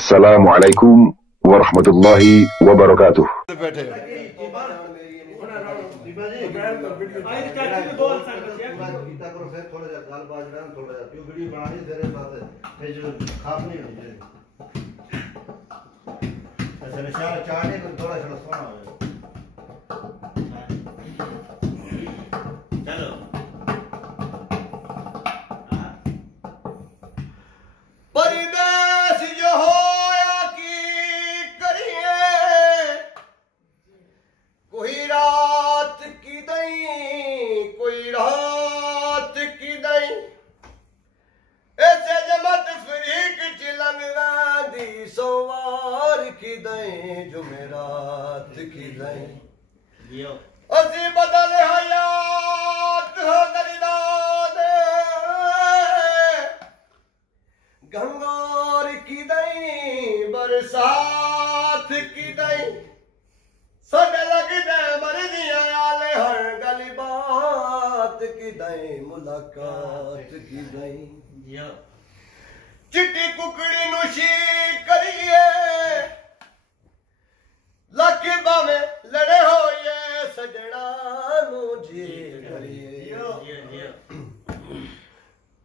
अस्सलामु अलैकुम वरहमतुल्लाहि वबरकातुह। परदेस जो होया की करिए, कोई रात की दई कोई रात की दई, ऐसे जमत फरीक चिलंगा दी सोवार की दई, जुमेरात की दई असी बदल हयात हो दरिदाद गंगोर की दई, बरसात की दई, सद लगदे मर्जियां आले हर गली बात की दई, मुलाकात की दई, चिट्टी कुकड़ी नुशी करिए, लख बावे लड़े होइए सजना मुझे करिए,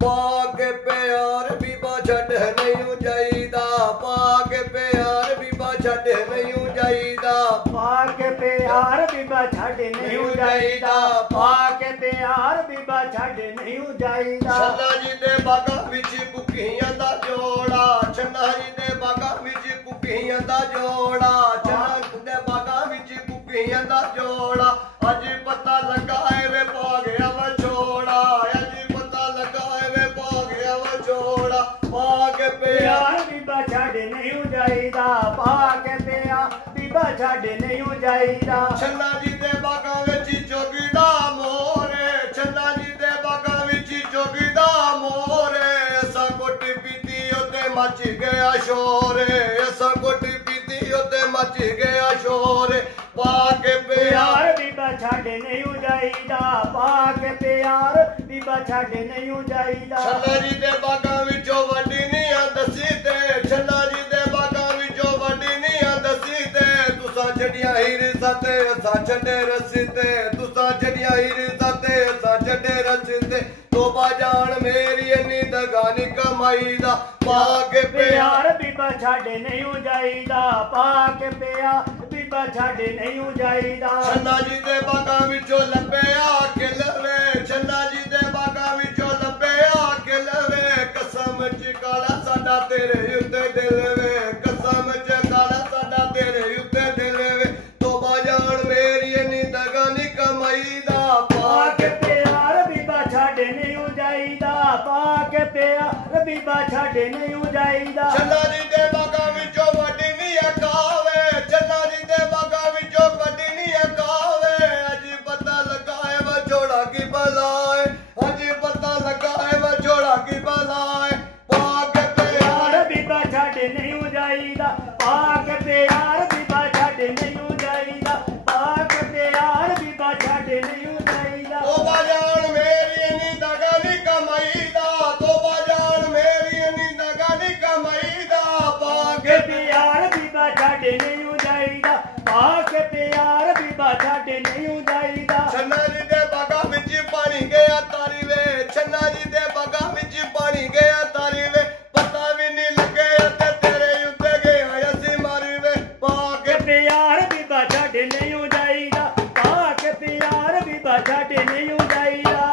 पाक प्यार बीबा छड़ नहीं जाईदा, पाक प्यार बीबा छड़ नहीं जाईदा, पाक प्यार बीबा छड़ नहीं जाईदा, पाक प्यार बीबा छड़ नहीं जाईदा। छन्ना जी दे बागा विच कुकियां दा जोड़ा, छन्ना जी दे बागा विच कुकियां दा जोड़ा, छन्ना दे बागा विच कुकियां दा जोड़ा, अज पता लगा है वे पा गया वा छोड़ा, अज पता लगा है वे पा गया वा छोड़ा, पाक प्यार बीबा छड़ नहीं जाईदा, पाक प्यार बीबा छड़ नहीं जाईदा। छन्ना जी दे बागा विच जोगीदा मोरे, छन्ना जी दे बागा विच जोगीदा मोरे, ऐसा गुट पीती ओते मच गया शोरे, ऐसा गुट पीती ओते मच गया शोरे, पाक प्यार बीबा छड़ नहीं जाईदा, पाक प्यार बीबा छड़ नहीं जाईदा। छन्ना जी दे बागा विचों वड्डी नियां दसी ते, छन्ना जी दे बागा विचों वड्डी नियां दसी ते, तुसां छड़ियां हिरसां ते असां छड्डे रस्सी ते, तुसां छड़ियां हिरसां ते असां छड्डे रस्सी ते, तोबा जान मेरी इन्नी दगानी कमाई दा, पाक प्यार बीबा छड़ नहीं जाईदा, पाक प्यार बीबा छड़ नहीं जाईदा। छन्ना जी दे बागा विचों लब्बे आके लवे, छन्ना जी दे बागा विचों लब्बे आके लवे, कसम च काला साडा तेरे उत्ते दिल वे, कसम च काला साडा तेरे उत्ते दिल वे, तोबा जान मेरी इन्नी दगानी कमाई दा, पाक प्यार बीबा छड़ नहीं जाईदा, पाक प्यार बीबा छड़ नहीं जाईदा। छन्ना जी दे बागा विचों वड्डी नी अकावे, छन्ना जी दे बागा विचों वड्डी नी अकावे, अज पता लगा है वा छोड़ा की बलाए, अज पता लगा है वा छोड़ा की बलाए, पाक प्यार बीबा छड़ नहीं जाईदा, पाक प्यार बीबा छड़ नहीं जाईदा, पाक प्यार बीबा छड़ नहीं जाईदा। तोबा जान मेरी इन्नी दगानी कमाई दा, तोबा जान मेरी इन्नी दगानी कमाई दा, पाक प्यार बीबा छड़ नहीं जाईदा, पाक प्यार बीबा छड़ नहीं जाईदा। छन्ना जी दे बागा विच पानी गया तारी वे, छन्ना जी दे बागा विच पानी गया तारी वे, पता भी नहीं लगे ते तेरे उत्ते गया असी मारी वे, पाक प्यार बीबा छड़ नहीं जाईदा, पाक प्यार बीबा छड़ नहीं जाईदा।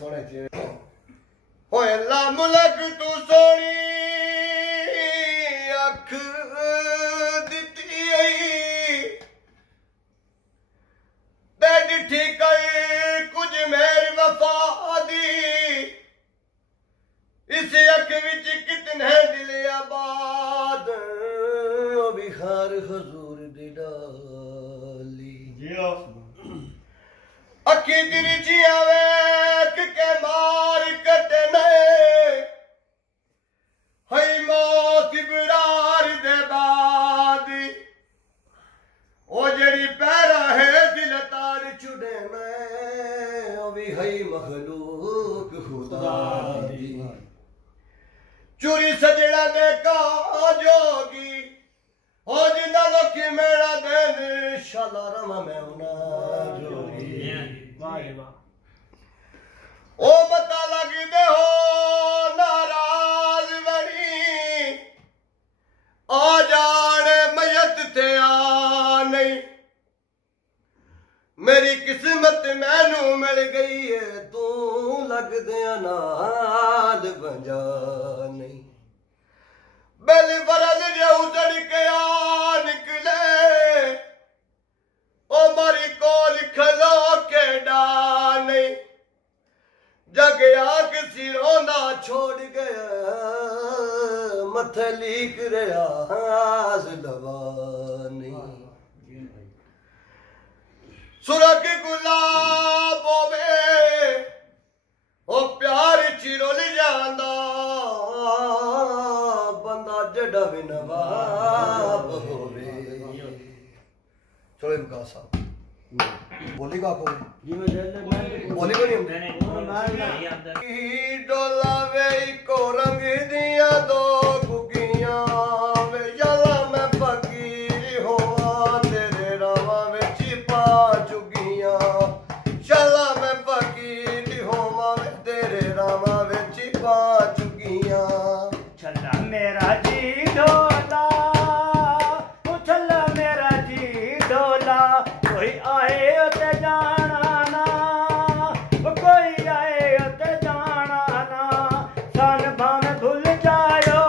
सोने जी होए ला मुलक तू सोनी अख दिती ते डिठी कर कुछ मेरी वफा दी, इस अख विच कितने दिल आबाद, भी खार खजूर दी डाली, अखी तिरछियां वेख के मार कटने, हई मौत इबरार दे बाद, ओ जड़ी पैरा है दिल तार छुड़े में, ओ भी हई मखलूक खुदा दी, चोरी सजड़ा दे का मेरा दिन शाला रमा मैं उना जोगी ओ बता लगी दे हो नाराज बनी आ जाने मयत ते आ नहीं मेरी किस्मत मैनू मिल गई है तू लग दे अनाद बंजा नहीं बेल बरल जो उजड़ के आ निकले ओ मारी को लिख लो के डा नहीं जगया किसी रोंदा छोड़ गया मथे लीक रहा लवा नहीं सुरख गुलाब होवे ओ प्यार चिरोल जांदा बंदा जड़ा भी नवाब होवे चलो इमका साहब बोली का को बोली को नहीं डोला वे को रंग दिया दो गुगियां वे याला मैं फकीर होवा तेरे रावा विच पा चुगियां शाला मैं फकीर होवा तेरे रावा विच पा चुगियां छल्ला मेरा जी डोला ओ छल्ला मेरा जी डोला कोई आए ते जाना ना कोई आए ते जाना ना सन भान भूल जायो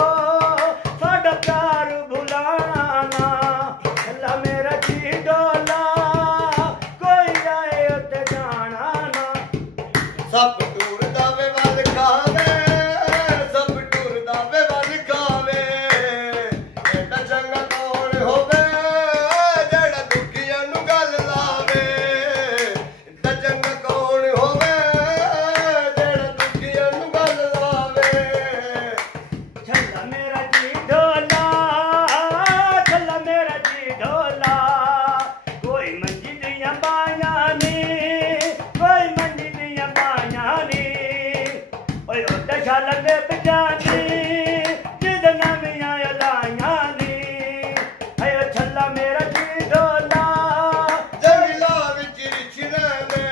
साडा प्यार भुलाना ना छल्ला मेरा जी डोला कोई आए ते जाना ना सब टूर दावे वाल खावे सब टूर दावे वाल खावे एडा चंगा कौन होवे जेड़ा दुखियां नु गल लावे एडा चंगा कौन होवे जेड़ा दुखियां नु गल लावे छल्ला मेरा जी ढोला छल्ला मेरा जी ढोला कोई मंजी दियां बायां नी कोई मंजी दियां बायां नी ओए ओदा छल्ला दे बजानी जिद नवियां लायां नी आयो छल्ला मेरा जी ढोला जंगला विच रिछ रहंदे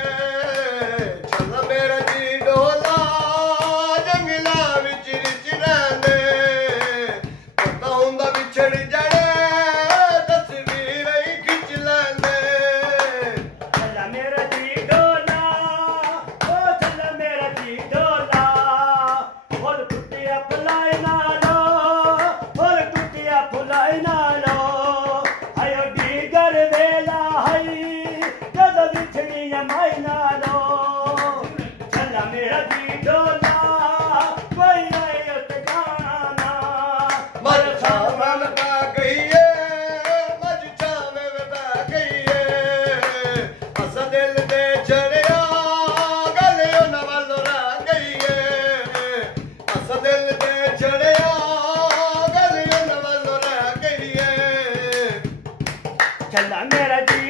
छल्ला मेरा जी डोला जंगला विच रिछ रहंदे पता हुंदा विछड़ जाने तस्वीर ही खिच लैंदे छल्ला मेरा जी ढोला ओ छल्ला मेरा जी ढोला फुल टुटिया फुलाए नालो फुल टुटिया फुलाए नालो आयो डीगर वेला हई जद बिछड़िया माई नालो छल्ला मेरा जी ढोला कोई आए ते जाना ना मज छावे में पै गई है मज छावे में पै गई है अस दिल दे छड़िया गल उन्हां वालों रह गई है अस दिल दे छड़िया गल उन्हां वालों रह गई है छल्ला मेरा जी